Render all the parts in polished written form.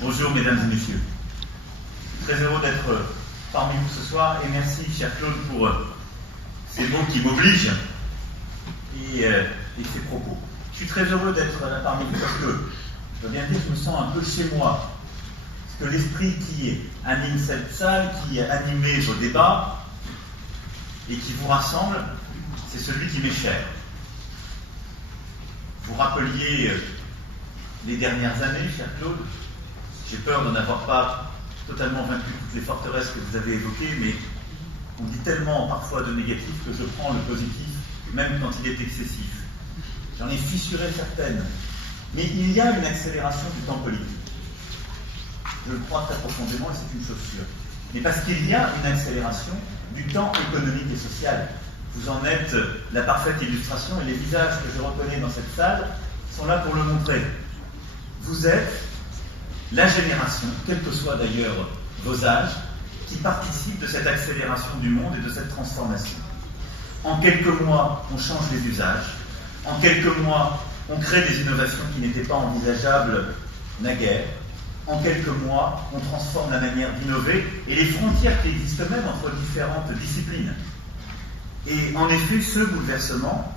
Bonjour mesdames et messieurs. Très heureux d'être parmi vous ce soir et merci cher Claude pour ces mots qui m'obligent et ces propos. Je suis très heureux d'être là parmi vous parce que je dois bien dire que je me sens un peu chez moi. Parce que l'esprit qui anime cette salle, qui a animé vos débats et qui vous rassemble, c'est celui qui m'est cher. Vous rappeliez les dernières années, cher Claude. J'ai peur de n'avoir pas totalement vaincu toutes les forteresses que vous avez évoquées, mais on dit tellement parfois de négatif que je prends le positif, même quand il est excessif. J'en ai fissuré certaines. Mais il y a une accélération du temps politique. Je le crois très profondément et c'est une chose sûre. Mais parce qu'il y a une accélération du temps économique et social. Vous en êtes la parfaite illustration et les visages que je reconnais dans cette salle sont là pour le montrer. Vous êtes la génération, quels que soient d'ailleurs vos âges, qui participe de cette accélération du monde et de cette transformation. En quelques mois, on change les usages. En quelques mois, on crée des innovations qui n'étaient pas envisageables naguère. En quelques mois, on transforme la manière d'innover et les frontières qui existent même entre différentes disciplines. Et en effet, ce bouleversement,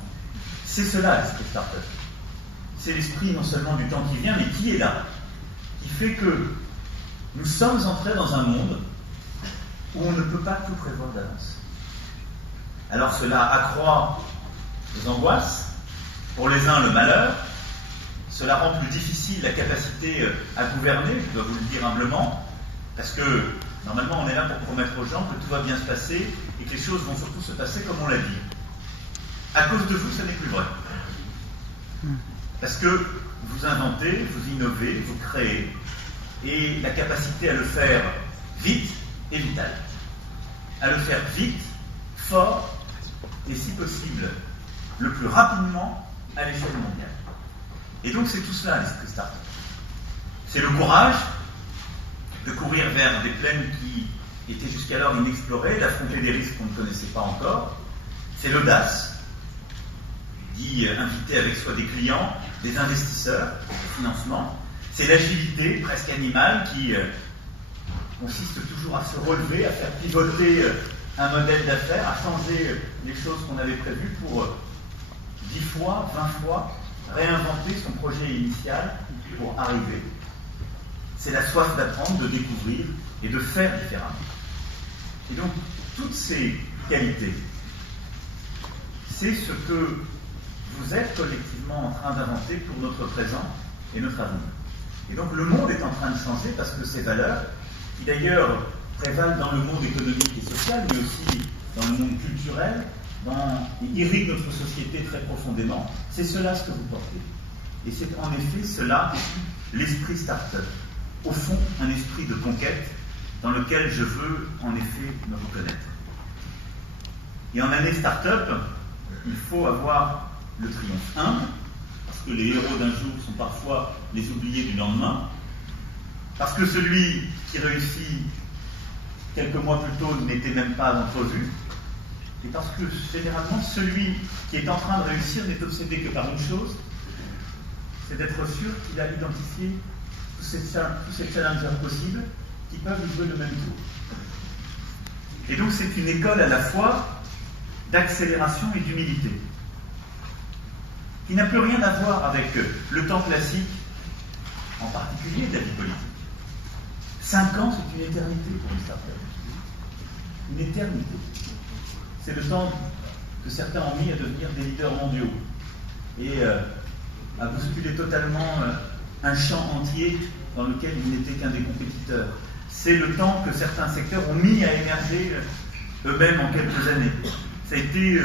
c'est cela l'esprit start-up. C'est l'esprit non seulement du temps qui vient, mais qui est là, qui fait que nous sommes entrés dans un monde où on ne peut pas tout prévoir d'avance. Alors cela accroît les angoisses, pour les uns le malheur, cela rend plus difficile la capacité à gouverner, je dois vous le dire humblement, parce que normalement on est là pour promettre aux gens que tout va bien se passer et que les choses vont surtout se passer comme on l'a dit. À cause de vous, ça n'est plus vrai. Parce que vous inventez, vous innovez, vous créez, et la capacité à le faire vite est vitale. À le faire vite, fort, et si possible, le plus rapidement à l'échelle mondiale. Et donc c'est tout cela l'esprit start-up. C'est le courage de courir vers des plaines qui étaient jusqu'alors inexplorées, d'affronter des risques qu'on ne connaissait pas encore. C'est l'audace, d'y inviter avec soi des clients, des investisseurs, des financements. C'est l'agilité presque animale qui consiste toujours à se relever, à faire pivoter un modèle d'affaires, à changer les choses qu'on avait prévues pour 10 fois, 20 fois, réinventer son projet initial pour arriver. C'est la soif d'apprendre, de découvrir et de faire différemment. Et donc, toutes ces qualités, c'est ce que vous êtes collectivement en train d'inventer pour notre présent et notre avenir. Et donc, le monde est en train de changer parce que ces valeurs, qui d'ailleurs prévalent dans le monde économique et social, mais aussi dans le monde culturel, irriguent notre société très profondément, c'est cela ce que vous portez. Et c'est en effet cela, l'esprit start-up. Au fond, un esprit de conquête dans lequel je veux en effet me reconnaître. Et en année start-up, il faut avoir le triomphe humble, parce que les héros d'un jour sont parfois les oubliés du lendemain, parce que celui qui réussit quelques mois plus tôt n'était même pas entrevu, et parce que généralement celui qui est en train de réussir n'est obsédé que par une chose, c'est d'être sûr qu'il a identifié tous ces challengers possibles qui peuvent jouer le même tour. Et donc c'est une école à la fois d'accélération et d'humilité, qui n'a plus rien à voir avec le temps classique, en particulier de la vie politique. 5 ans, c'est une éternité pour une start-up. Une éternité. C'est le temps que certains ont mis à devenir des leaders mondiaux et à bousculer totalement un champ entier dans lequel ils n'étaient qu'un des compétiteurs. C'est le temps que certains secteurs ont mis à émerger eux-mêmes en quelques années. Ça a été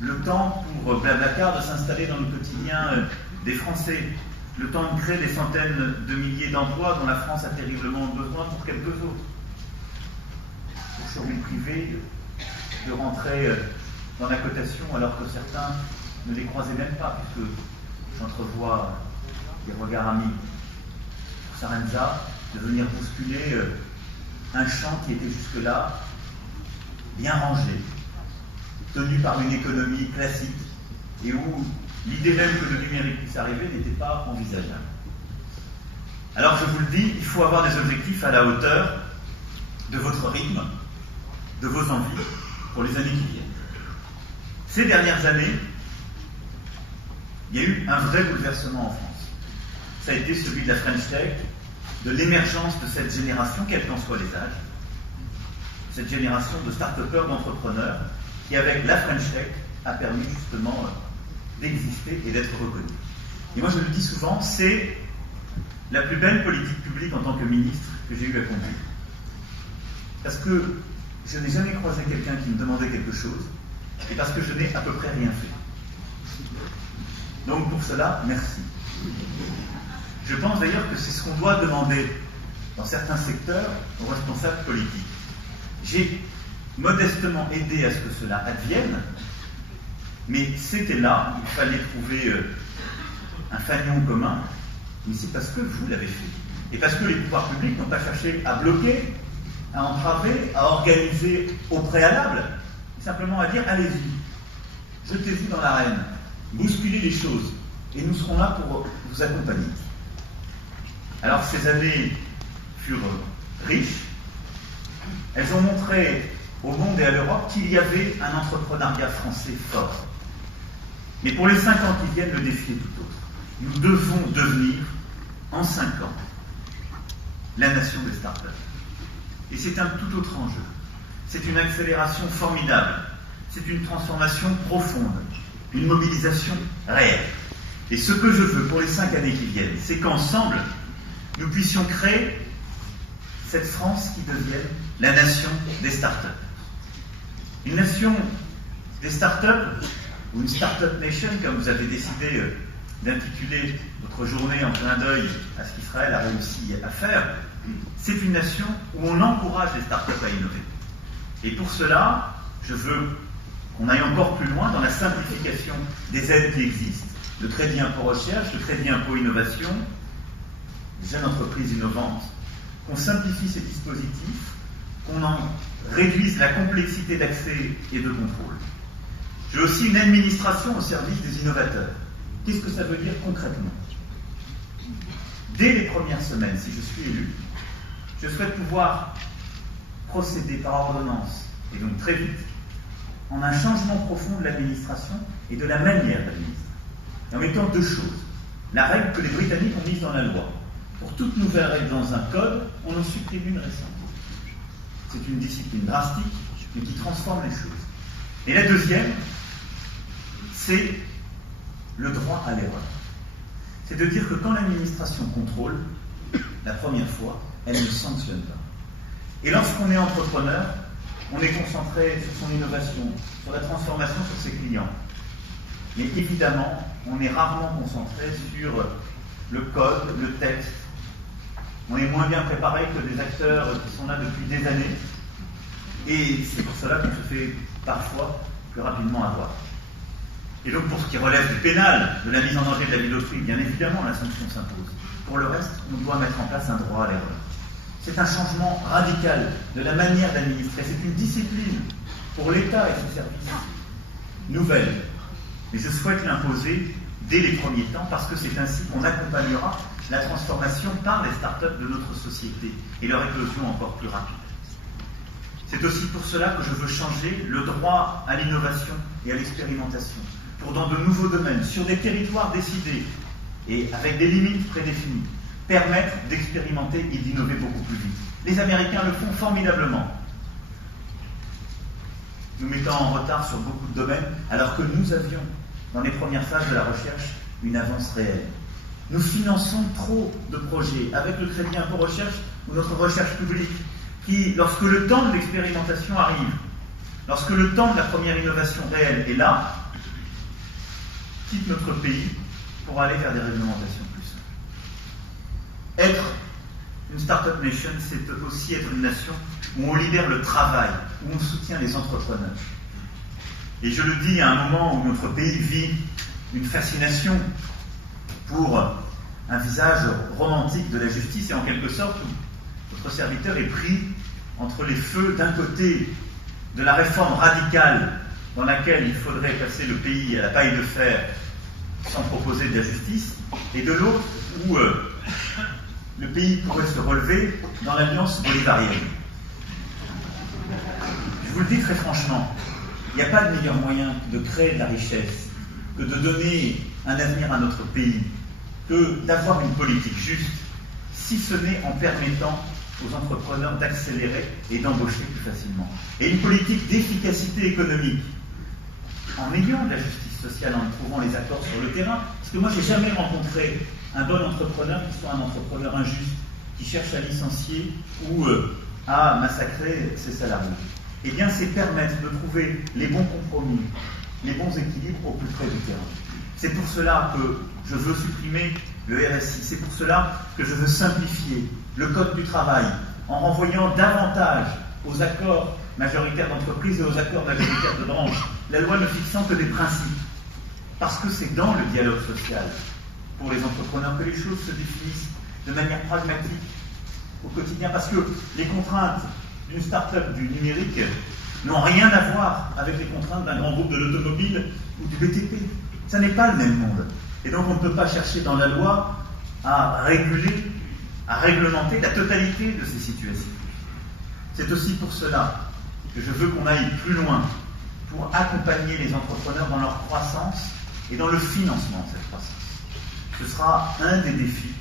le temps pour Blablacar de s'installer dans le quotidien des Français, le temps de créer des centaines de milliers d'emplois dont la France a terriblement besoin pour quelques autres. Pour Showbiz privé, de rentrer dans la cotation alors que certains ne les croisaient même pas, puisque j'entrevois des regards amis. Pour Sarenza, de venir bousculer un champ qui était jusque-là bien rangé, tenu par une économie classique, et où l'idée même que le numérique puisse arriver n'était pas envisageable. Alors je vous le dis, il faut avoir des objectifs à la hauteur de votre rythme, de vos envies pour les années qui viennent. Ces dernières années, il y a eu un vrai bouleversement en France. Ça a été celui de la French Tech, de l'émergence de cette génération, quels qu'en soient les âges, cette génération de start-upers, d'entrepreneurs, qui avec la French Tech a permis justement d'exister et d'être reconnu. Et moi je le dis souvent, c'est la plus belle politique publique en tant que ministre que j'ai eu à conduire. Parce que je n'ai jamais croisé quelqu'un qui me demandait quelque chose, et parce que je n'ai à peu près rien fait. Donc pour cela, merci. Je pense d'ailleurs que c'est ce qu'on doit demander dans certains secteurs aux responsables politiques. J'ai modestement aidé à ce que cela advienne, mais c'était là, il fallait trouver un fanion commun, mais c'est parce que vous l'avez fait. Et parce que les pouvoirs publics n'ont pas cherché à bloquer, à entraver, à organiser au préalable, mais simplement à dire allez-y, jetez-vous dans l'arène, bousculez les choses, et nous serons là pour vous accompagner. Alors ces années furent riches, elles ont montré au monde et à l'Europe qu'il y avait un entrepreneuriat français fort. Mais pour les 5 ans qui viennent, le défi est tout autre. Nous devons devenir, en 5 ans, la nation des startups. Et c'est un tout autre enjeu. C'est une accélération formidable. C'est une transformation profonde. Une mobilisation réelle. Et ce que je veux pour les 5 années qui viennent, c'est qu'ensemble, nous puissions créer cette France qui devienne la nation des startups. Une nation des startups, ou une startup nation, comme vous avez décidé d'intituler votre journée en clin d'œil à ce qu'Israël a réussi à faire, c'est une nation où on encourage les startups à innover. Et pour cela, je veux qu'on aille encore plus loin dans la simplification des aides qui existent, le crédit impôt recherche, le crédit impôt innovation, les jeunes entreprises innovantes, qu'on simplifie ces dispositifs, qu'on en réduise la complexité d'accès et de contrôle. J'ai aussi une administration au service des innovateurs. Qu'est-ce que ça veut dire concrètement? Dès les premières semaines, si je suis élu, je souhaite pouvoir procéder par ordonnance, et donc très vite, en un changement profond de l'administration et de la manière d'administrer. En mettant 2 choses. La règle que les Britanniques ont mise dans la loi. Pour toute nouvelle règle dans un code, on en supprime une récente. C'est une discipline drastique, mais qui transforme les choses. Et la deuxième, c'est le droit à l'erreur. C'est de dire que quand l'administration contrôle, la première fois, elle ne sanctionne pas. Et lorsqu'on est entrepreneur, on est concentré sur son innovation, sur la transformation sur ses clients. Mais évidemment, on est rarement concentré sur le code, le texte. On est moins bien préparé que des acteurs qui sont là depuis des années. Et c'est pour cela qu'on se fait parfois plus rapidement avoir. Et donc pour ce qui relève du pénal, de la mise en danger de la vie d'autrui, bien évidemment la sanction s'impose. Pour le reste, on doit mettre en place un droit à l'erreur. C'est un changement radical de la manière d'administrer. C'est une discipline pour l'État et ses services nouvelle. Mais je souhaite l'imposer dès les premiers temps parce que c'est ainsi qu'on accompagnera la transformation par les startups de notre société et leur éclosion encore plus rapide. C'est aussi pour cela que je veux changer le droit à l'innovation et à l'expérimentation, pour dans de nouveaux domaines, sur des territoires décidés et avec des limites prédéfinies, permettre d'expérimenter et d'innover beaucoup plus vite. Les Américains le font formidablement, nous mettant en retard sur beaucoup de domaines, alors que nous avions, dans les premières phases de la recherche, une avance réelle. Nous finançons trop de projets avec le crédit impôt recherche ou notre recherche publique, qui, lorsque le temps de l'expérimentation arrive, lorsque le temps de la première innovation réelle est là, quitte notre pays pour aller vers des réglementations plus simples. Être une Startup Nation, c'est aussi être une nation où on libère le travail, où on soutient les entrepreneurs. Et je le dis à un moment où notre pays vit une fascination pour un visage romantique de la justice et en quelque sorte où notre serviteur est pris entre les feux d'un côté de la réforme radicale dans laquelle il faudrait passer le pays à la paille de fer sans proposer de la justice, et de l'autre où le pays pourrait se relever dans l'alliance bolivarienne. Je vous le dis très franchement, il n'y a pas de meilleur moyen de créer de la richesse, que de donner un avenir à notre pays, que d'avoir une politique juste, si ce n'est en permettant aux entrepreneurs d'accélérer et d'embaucher plus facilement. Et une politique d'efficacité économique, en ayant de la justice sociale, en trouvant les accords sur le terrain. Parce que moi, je n'ai jamais rencontré un bon entrepreneur qui soit un entrepreneur injuste, qui cherche à licencier ou à massacrer ses salariés. Eh bien, c'est permettre de trouver les bons compromis, les bons équilibres au plus près du terrain. C'est pour cela que je veux supprimer le RSI. C'est pour cela que je veux simplifier le Code du travail en renvoyant davantage aux accords majoritaires d'entreprise et aux accords majoritaires de branche, la loi ne fixant que des principes. Parce que c'est dans le dialogue social, pour les entrepreneurs, que les choses se définissent de manière pragmatique au quotidien. Parce que les contraintes d'une start-up du numérique n'ont rien à voir avec les contraintes d'un grand groupe de l'automobile ou du BTP. Ça n'est pas le même monde. Et donc on ne peut pas chercher dans la loi à réguler, à réglementer la totalité de ces situations. C'est aussi pour cela que je veux qu'on aille plus loin pour accompagner les entrepreneurs dans leur croissance et dans le financement de cette croissance. Ce sera un des défis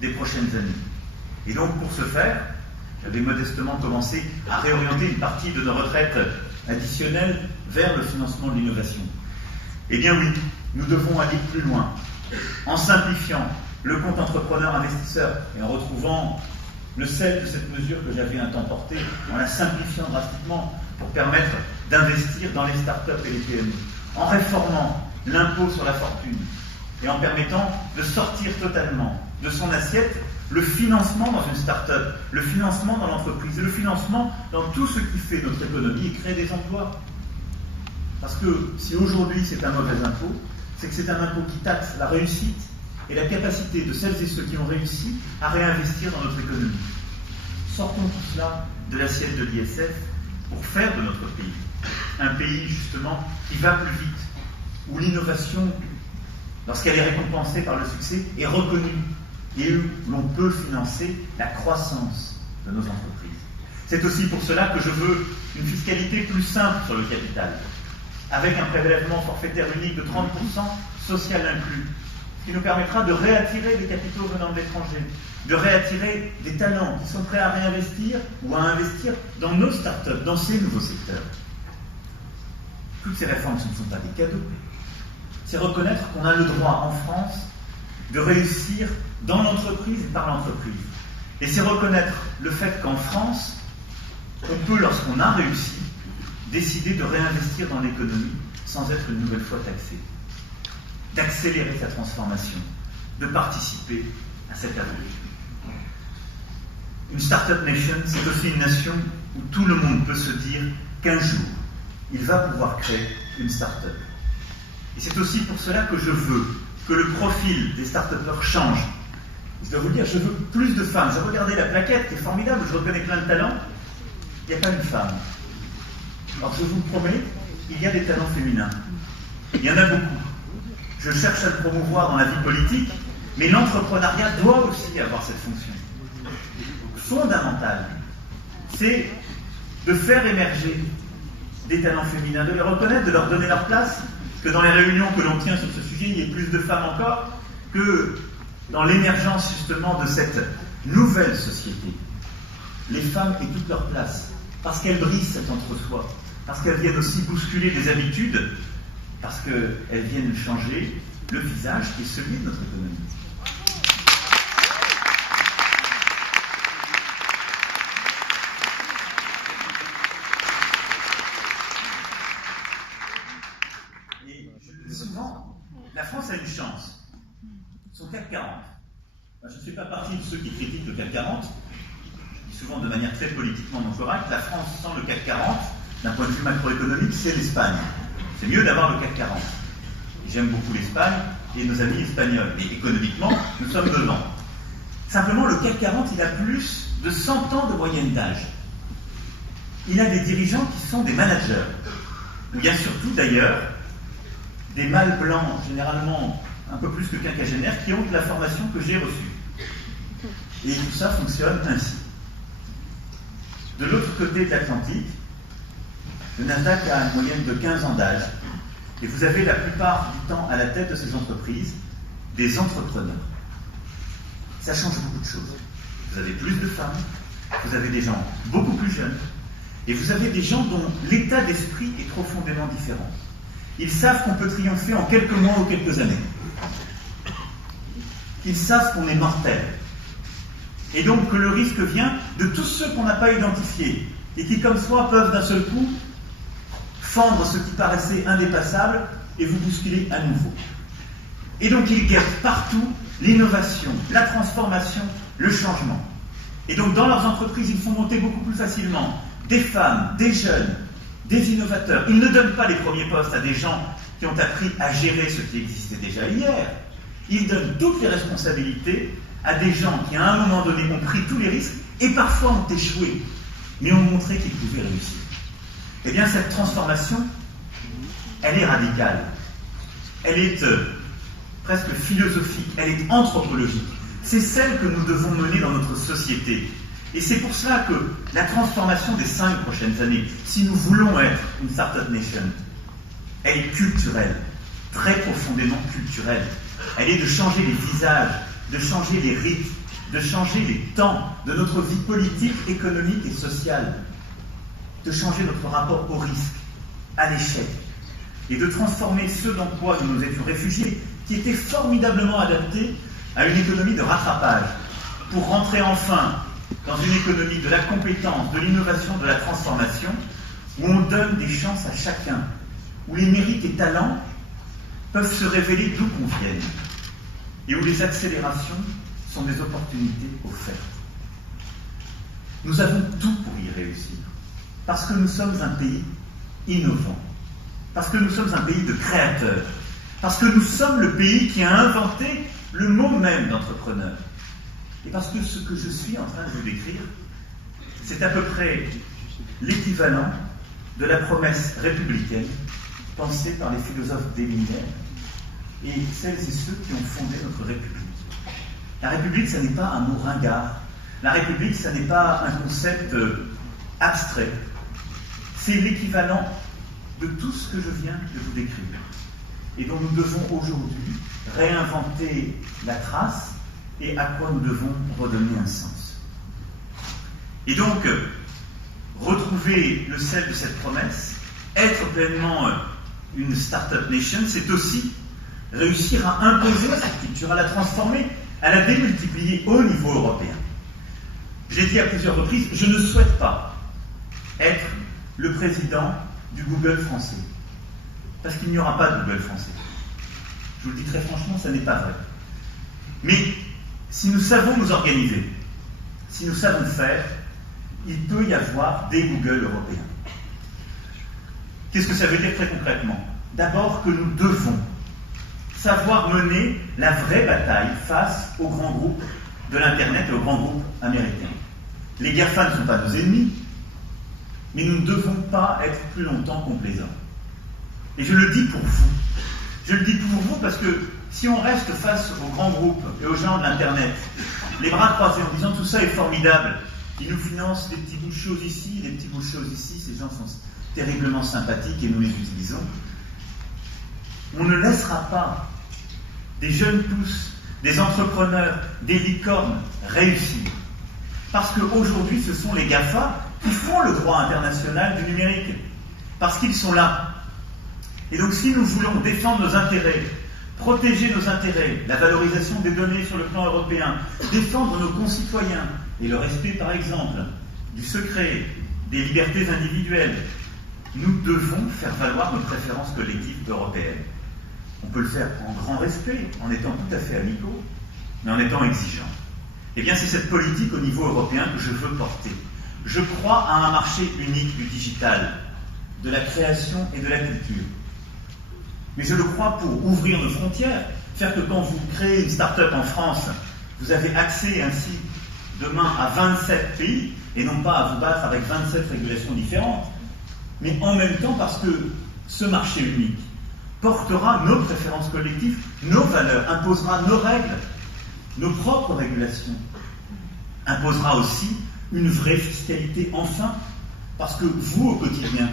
des prochaines années. Et donc pour ce faire, j'avais modestement commencé à réorienter une partie de nos retraites additionnelles vers le financement de l'innovation. Eh bien oui, nous devons aller plus loin, en simplifiant le compte entrepreneur investisseur et en retrouvant le sel de cette mesure que j'avais un temps portée, en la simplifiant drastiquement pour permettre d'investir dans les startups et les PME, en réformant l'impôt sur la fortune et en permettant de sortir totalement de son assiette le financement dans une start-up, le financement dans l'entreprise et le financement dans tout ce qui fait notre économie et crée des emplois. Parce que si aujourd'hui c'est un mauvais impôt, c'est que c'est un impôt qui taxe la réussite et la capacité de celles et ceux qui ont réussi à réinvestir dans notre économie. Sortons tout cela de l'assiette de l'ISF pour faire de notre pays un pays justement qui va plus vite, où l'innovation, lorsqu'elle est récompensée par le succès, est reconnue et où l'on peut financer la croissance de nos entreprises. C'est aussi pour cela que je veux une fiscalité plus simple sur le capital, avec un prélèvement forfaitaire unique de 30%, social inclus, ce qui nous permettra de réattirer des capitaux venant de l'étranger, de réattirer des talents qui sont prêts à réinvestir ou à investir dans nos startups, dans ces nouveaux secteurs. Toutes ces réformes, ce ne sont pas des cadeaux. C'est reconnaître qu'on a le droit en France de réussir dans l'entreprise et par l'entreprise. Et c'est reconnaître le fait qu'en France, on peut, lorsqu'on a réussi, décider de réinvestir dans l'économie sans être une nouvelle fois taxé, d'accélérer sa transformation, de participer à cette aventure. Une Startup Nation, c'est aussi une nation où tout le monde peut se dire qu'un jour, il va pouvoir créer une start-up. Et c'est aussi pour cela que je veux que le profil des start-upers change. Je dois vous dire, je veux plus de femmes. J'ai regardé la plaquette qui est formidable, je reconnais plein de talents. Il n'y a pas une femme. Alors je vous promets, il y a des talents féminins. Il y en a beaucoup. Je cherche à le promouvoir dans la vie politique, mais l'entrepreneuriat doit aussi avoir cette fonction fondamentale. C'est de faire émerger des talents féminins, de les reconnaître, de leur donner leur place, que dans les réunions que l'on tient sur ce sujet, il y ait plus de femmes encore, que dans l'émergence justement de cette nouvelle société. Les femmes aient toute leur place, parce qu'elles brisent cet entre-soi, parce qu'elles viennent aussi bousculer des habitudes, parce qu'elles viennent changer le visage et celui de notre économie. Et souvent, la France a une chance. Son CAC 40. Je ne fais pas partie de ceux qui critiquent le CAC 40, souvent de manière très politiquement non correcte. La France sans le CAC 40, d'un point de vue macroéconomique, c'est l'Espagne. C'est mieux d'avoir le CAC 40. Et j'aime beaucoup l'Espagne et nos amis espagnols. Mais économiquement, nous sommes devant. Simplement, le CAC 40, il a plus de 100 ans de moyenne d'âge. Il a des dirigeants qui sont des managers. Il y a surtout, d'ailleurs, des mâles blancs, généralement un peu plus que quinquagénaires, qui ont la formation que j'ai reçue. Et tout ça fonctionne ainsi. De l'autre côté de l'Atlantique, le Nasdaq a une moyenne de 15 ans d'âge, et vous avez la plupart du temps à la tête de ces entreprises des entrepreneurs. Ça change beaucoup de choses. Vous avez plus de femmes, vous avez des gens beaucoup plus jeunes, et vous avez des gens dont l'état d'esprit est profondément différent. Ils savent qu'on peut triompher en quelques mois ou quelques années. Ils savent qu'on est mortel. Et donc que le risque vient de tous ceux qu'on n'a pas identifiés, et qui comme soi peuvent d'un seul coup fendre ce qui paraissait indépassable et vous bousculer à nouveau. Et donc ils guettent partout l'innovation, la transformation, le changement. Et donc dans leurs entreprises, ils font monter beaucoup plus facilement des femmes, des jeunes, des innovateurs. Ils ne donnent pas les premiers postes à des gens qui ont appris à gérer ce qui existait déjà hier. Ils donnent toutes les responsabilités à des gens qui à un moment donné ont pris tous les risques et parfois ont échoué, mais ont montré qu'ils pouvaient réussir. Eh bien cette transformation, elle est radicale. Elle est presque philosophique, elle est anthropologique. C'est celle que nous devons mener dans notre société. Et c'est pour cela que la transformation des 5 prochaines années, si nous voulons être une Startup Nation, elle est culturelle, très profondément culturelle. Elle est de changer les visages, de changer les rites, de changer les temps de notre vie politique, économique et sociale, de changer notre rapport au risque, à l'échec, et de transformer ce dans quoi nous nous étions réfugiés, qui était formidablement adapté à une économie de rattrapage, pour rentrer enfin dans une économie de la compétence, de l'innovation, de la transformation, où on donne des chances à chacun, où les mérites et talents peuvent se révéler d'où qu'on vienne, et où les accélérations sont des opportunités offertes. Nous avons tout pour y réussir, parce que nous sommes un pays innovant, parce que nous sommes un pays de créateurs, parce que nous sommes le pays qui a inventé le mot même d'entrepreneur. Et parce que ce que je suis en train de vous décrire, c'est à peu près l'équivalent de la promesse républicaine pensée par les philosophes des Lumières et celles et ceux qui ont fondé notre République. La République, ça n'est pas un mot ringard. La République, ça n'est pas un concept abstrait. C'est l'équivalent de tout ce que je viens de vous décrire et dont nous devons aujourd'hui réinventer la trace et à quoi nous devons redonner un sens. Et donc, retrouver le sel de cette promesse, être pleinement une Startup Nation, c'est aussi réussir à imposer cette culture, à la transformer, à la démultiplier au niveau européen. Je l'ai dit à plusieurs reprises, je ne souhaite pas être le président du Google français, parce qu'il n'y aura pas de Google français. Je vous le dis très franchement, ça n'est pas vrai. Mais si nous savons nous organiser, si nous savons faire, il peut y avoir des Google européens. Qu'est-ce que ça veut dire très concrètement? D'abord que nous devons savoir mener la vraie bataille face aux grands groupes de l'Internet et aux grands groupes américains. Les GAFA ne sont pas nos ennemis, mais nous ne devons pas être plus longtemps complaisants. Et je le dis pour vous. Je le dis pour vous parce que si on reste face aux grands groupes et aux gens de l'Internet, les bras croisés en disant tout ça est formidable, ils nous financent des petits bouts de choses ici, des petits bouts de choses ici, ces gens sont terriblement sympathiques et nous les utilisons, on ne laissera pas des jeunes pousses, des entrepreneurs, des licornes réussir. Parce qu'aujourd'hui, ce sont les GAFA qui font le droit international du numérique. Parce qu'ils sont là. Et donc, si nous voulons défendre nos intérêts, protéger nos intérêts, la valorisation des données sur le plan européen, défendre nos concitoyens et le respect, par exemple, du secret, des libertés individuelles, nous devons faire valoir nos préférences collectives européennes. On peut le faire en grand respect, en étant tout à fait amicaux, mais en étant exigeants. Eh bien, c'est cette politique au niveau européen que je veux porter. Je crois à un marché unique du digital, de la création et de la culture. Mais je le crois pour ouvrir nos frontières, faire que quand vous créez une start-up en France, vous avez accès ainsi demain à 27 pays, et non pas à vous battre avec 27 régulations différentes. Mais en même temps, parce que ce marché unique portera nos préférences collectives, nos valeurs, imposera nos règles, nos propres régulations, imposera aussi une vraie fiscalité, enfin, parce que vous, au quotidien,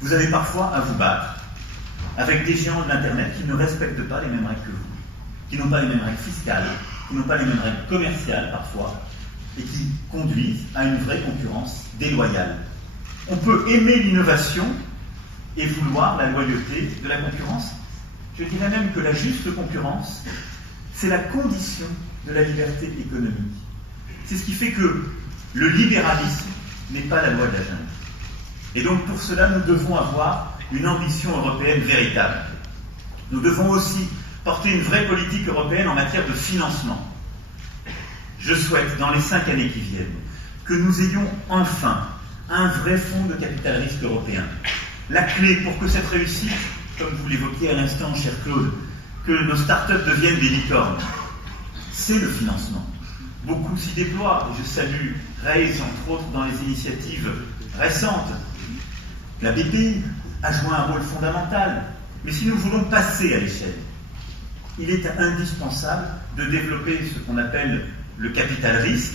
vous avez parfois à vous battre avec des géants de l'Internet qui ne respectent pas les mêmes règles que vous, qui n'ont pas les mêmes règles fiscales, qui n'ont pas les mêmes règles commerciales parfois, et qui conduisent à une vraie concurrence déloyale. On peut aimer l'innovation et vouloir la loyauté de la concurrence. Je dirais même que la juste concurrence, c'est la condition de la liberté économique. C'est ce qui fait que le libéralisme n'est pas la loi de la jungle. Et donc pour cela, nous devons avoir une ambition européenne véritable. Nous devons aussi porter une vraie politique européenne en matière de financement. Je souhaite, dans les 5 années qui viennent, que nous ayons enfin un vrai fonds de capital risque européen. La clé pour que cette réussite, comme vous l'évoquiez à l'instant, cher Claude, que nos startups deviennent des licornes, c'est le financement. Beaucoup s'y déploient, et je salue Raise, entre autres, dans les initiatives récentes. La BPI a joué un rôle fondamental, mais si nous voulons passer à l'échelle, il est indispensable de développer ce qu'on appelle le capital risque,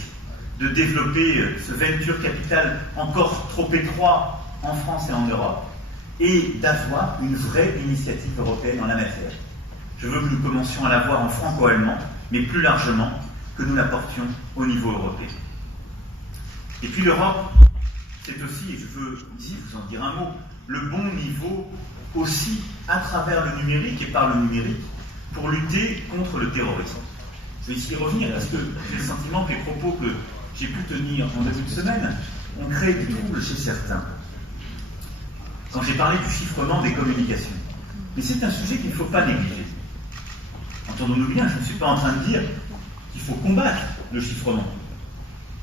de développer ce venture capital encore trop étroit en France et en Europe, et d'avoir une vraie initiative européenne en la matière. Je veux que nous commencions à la voir en franco-allemand, mais plus largement, que nous la portions au niveau européen. Et puis l'Europe, c'est aussi, et je veux ici vous en dire un mot, le bon niveau aussi à travers le numérique et par le numérique pour lutter contre le terrorisme. Je vais ici revenir parce que j'ai le sentiment que les propos que j'ai pu tenir en début de semaine ont créé du trouble chez certains. Quand j'ai parlé du chiffrement des communications. Mais c'est un sujet qu'il ne faut pas négliger. Entendons-nous bien, je ne suis pas en train de dire qu'il faut combattre le chiffrement.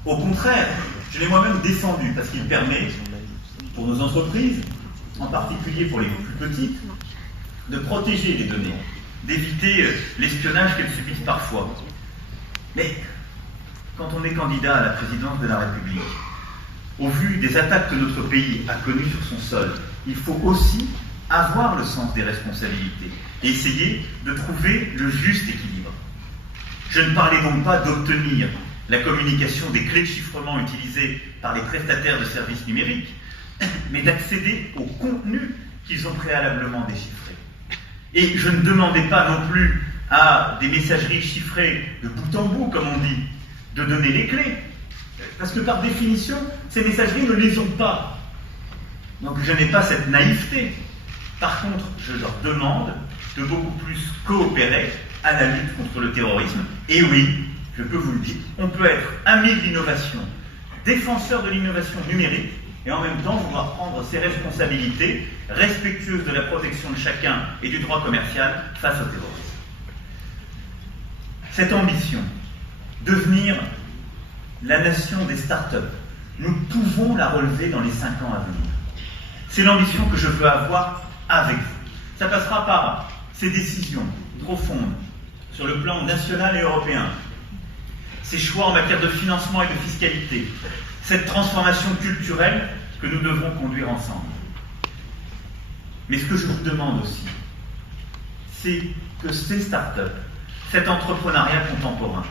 Au contraire, je l'ai moi-même défendu parce qu'il permet, pour nos entreprises, en particulier pour les plus petites, de protéger les données, d'éviter l'espionnage qu'elles subissent parfois. Mais quand on est candidat à la présidence de la République, au vu des attaques que notre pays a connues sur son sol, il faut aussi avoir le sens des responsabilités et essayer de trouver le juste équilibre. Je ne parlais donc pas d'obtenir la communication des clés de chiffrement utilisées par les prestataires de services numériques, mais d'accéder au contenu qu'ils ont préalablement déchiffré. Et je ne demandais pas non plus à des messageries chiffrées de bout en bout, comme on dit, de donner les clés. Parce que par définition, ces messageries ne les ont pas. Donc je n'ai pas cette naïveté. Par contre, je leur demande de beaucoup plus coopérer à la lutte contre le terrorisme. Et oui, je peux vous le dire, on peut être ami de l'innovation, défenseur de l'innovation numérique, et en même temps vouloir prendre ses responsabilités, respectueuses de la protection de chacun et du droit commercial face au terrorisme. Cette ambition, devenir la nation des startups, nous pouvons la relever dans les 5 ans à venir. C'est l'ambition que je veux avoir avec vous. Ça passera par ces décisions profondes sur le plan national et européen, ces choix en matière de financement et de fiscalité, cette transformation culturelle que nous devrons conduire ensemble. Mais ce que je vous demande aussi, c'est que ces startups, cet entrepreneuriat contemporain,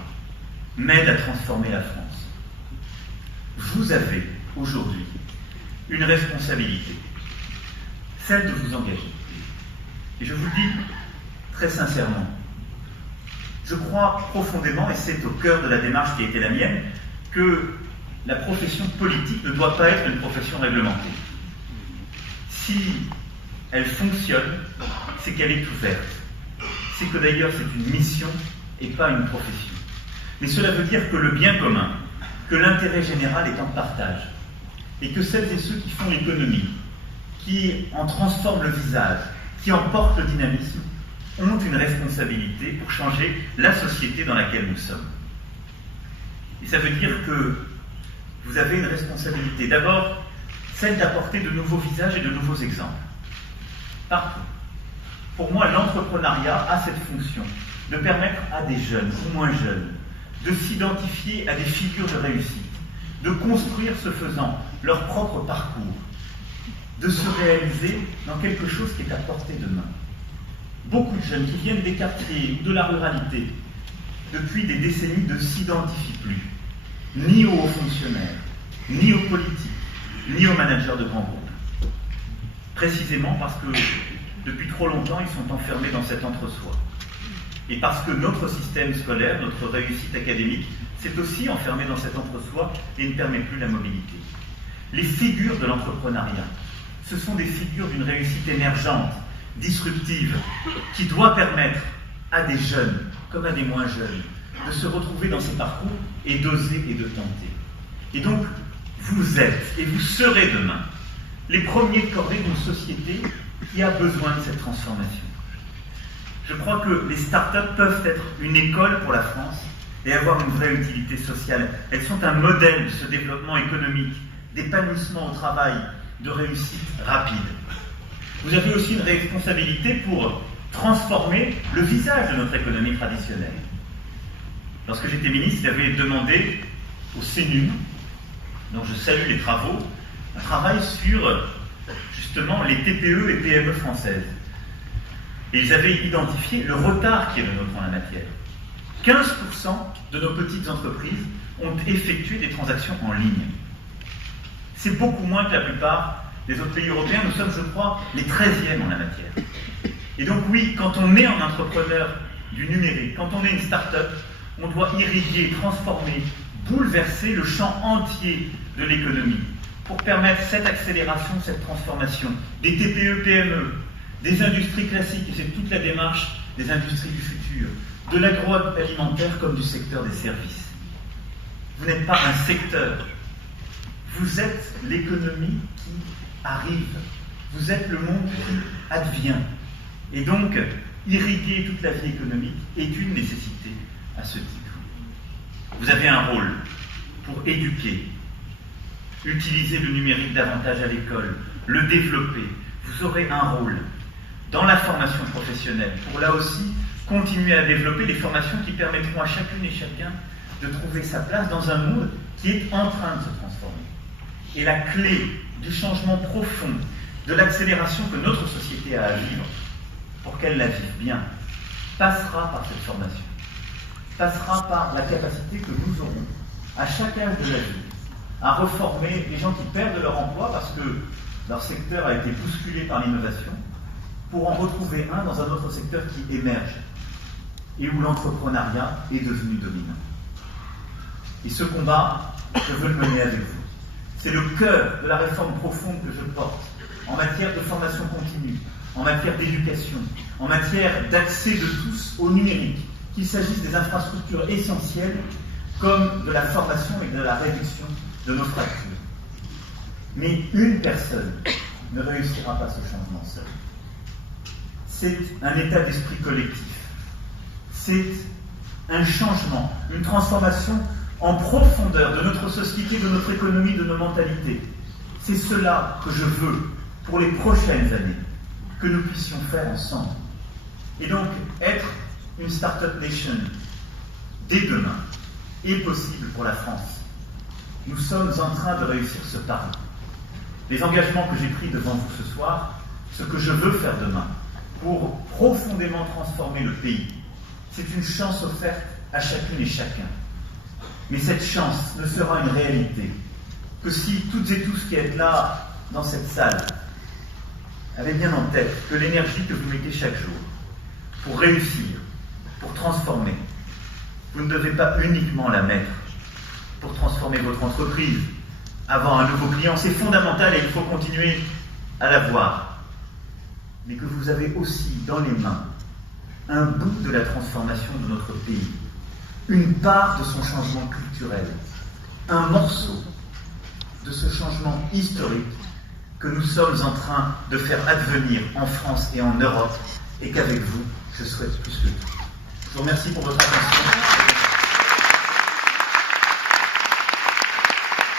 m'aident à transformer la France. Vous avez aujourd'hui une responsabilité, celle de vous engager. Et je vous le dis très sincèrement, je crois profondément, et c'est au cœur de la démarche qui a été la mienne, que la profession politique ne doit pas être une profession réglementée. Si elle fonctionne, c'est qu'elle est ouverte. C'est que d'ailleurs c'est une mission et pas une profession. Mais cela veut dire que le bien commun, que l'intérêt général est en partage, et que celles et ceux qui font l'économie, qui en transforment le visage, qui en portent le dynamisme, ont une responsabilité pour changer la société dans laquelle nous sommes. Et ça veut dire que vous avez une responsabilité. D'abord, celle d'apporter de nouveaux visages et de nouveaux exemples. Partout. Pour moi, l'entrepreneuriat a cette fonction de permettre à des jeunes ou moins jeunes de s'identifier à des figures de réussite, de construire, ce faisant, leur propre parcours, de se réaliser dans quelque chose qui est à portée de main. beaucoup de jeunes qui viennent des quartiers ou de la ruralité, depuis des décennies, ne s'identifient plus, ni aux hauts fonctionnaires, ni aux politiques, ni aux managers de grands groupes. Précisément parce que, depuis trop longtemps, ils sont enfermés dans cet entre-soi. Et parce que notre système scolaire, notre réussite académique, s'est aussi enfermé dans cet entre-soi et ne permet plus la mobilité. Les figures de l'entrepreneuriat, ce sont des figures d'une réussite émergente, disruptive, qui doit permettre à des jeunes, comme à des moins jeunes, de se retrouver dans ces parcours et d'oser et de tenter. Et donc, vous êtes et vous serez demain les premiers de cordée d'une société qui a besoin de cette transformation. Je crois que les startups peuvent être une école pour la France et avoir une vraie utilité sociale. Elles sont un modèle de ce développement économique, d'épanouissement au travail, de réussite rapide. Vous avez aussi une responsabilité pour transformer le visage de notre économie traditionnelle. Lorsque j'étais ministre, j'avais demandé au CNUM, dont je salue les travaux, un travail sur justement les TPE et PME françaises. Et ils avaient identifié le retard qui est le nôtre en la matière. 15% de nos petites entreprises ont effectué des transactions en ligne. C'est beaucoup moins que la plupart des autres pays européens. Nous sommes, je crois, les 13e en la matière. Et donc oui, quand on est un entrepreneur du numérique, quand on est une start-up, on doit irriguer, transformer, bouleverser le champ entier de l'économie pour permettre cette accélération, cette transformation des TPE, PME, des industries classiques, et c'est toute la démarche des industries du futur, de l'agroalimentaire comme du secteur des services. Vous n'êtes pas un secteur, vous êtes l'économie qui arrive, vous êtes le monde qui advient. Et donc, irriguer toute la vie économique est une nécessité à ce titre. Vous avez un rôle pour éduquer, utiliser le numérique davantage à l'école, le développer. Vous aurez un rôle dans la formation professionnelle pour là aussi continuer à développer les formations qui permettront à chacune et chacun de trouver sa place dans un monde qui est en train de se transformer. Et la clé du changement profond, de l'accélération que notre société a à vivre, pour qu'elle la vive bien, passera par cette formation, passera par la capacité que nous aurons, à chaque âge de la vie, à reformer les gens qui perdent leur emploi parce que leur secteur a été bousculé par l'innovation, pour en retrouver un dans un autre secteur qui émerge et où l'entrepreneuriat est devenu dominant. Et ce combat, je veux le mener avec vous. C'est le cœur de la réforme profonde que je porte en matière de formation continue, en matière d'éducation, en matière d'accès de tous au numérique, qu'il s'agisse des infrastructures essentielles comme de la formation et de la réduction de nos fractures. Mais une personne ne réussira pas ce changement seul. C'est un état d'esprit collectif. C'est un changement, une transformation en profondeur de notre société, de notre économie, de nos mentalités. C'est cela que je veux pour les prochaines années, que nous puissions faire ensemble. Et donc, être une Startup Nation dès demain est possible pour la France. Nous sommes en train de réussir ce pari. Les engagements que j'ai pris devant vous ce soir, ce que je veux faire demain, pour profondément transformer le pays, c'est une chance offerte à chacune et chacun. Mais cette chance ne sera une réalité que si toutes et tous qui êtes là, dans cette salle, avez bien en tête que l'énergie que vous mettez chaque jour pour réussir, pour transformer, vous ne devez pas uniquement la mettre pour transformer votre entreprise, avoir un nouveau client, c'est fondamental et il faut continuer à l'avoir. Mais que vous avez aussi dans les mains un bout de la transformation de notre pays, une part de son changement culturel, un morceau de ce changement historique que nous sommes en train de faire advenir en France et en Europe, et qu'avec vous, je souhaite plus que tout. Je vous remercie pour votre attention.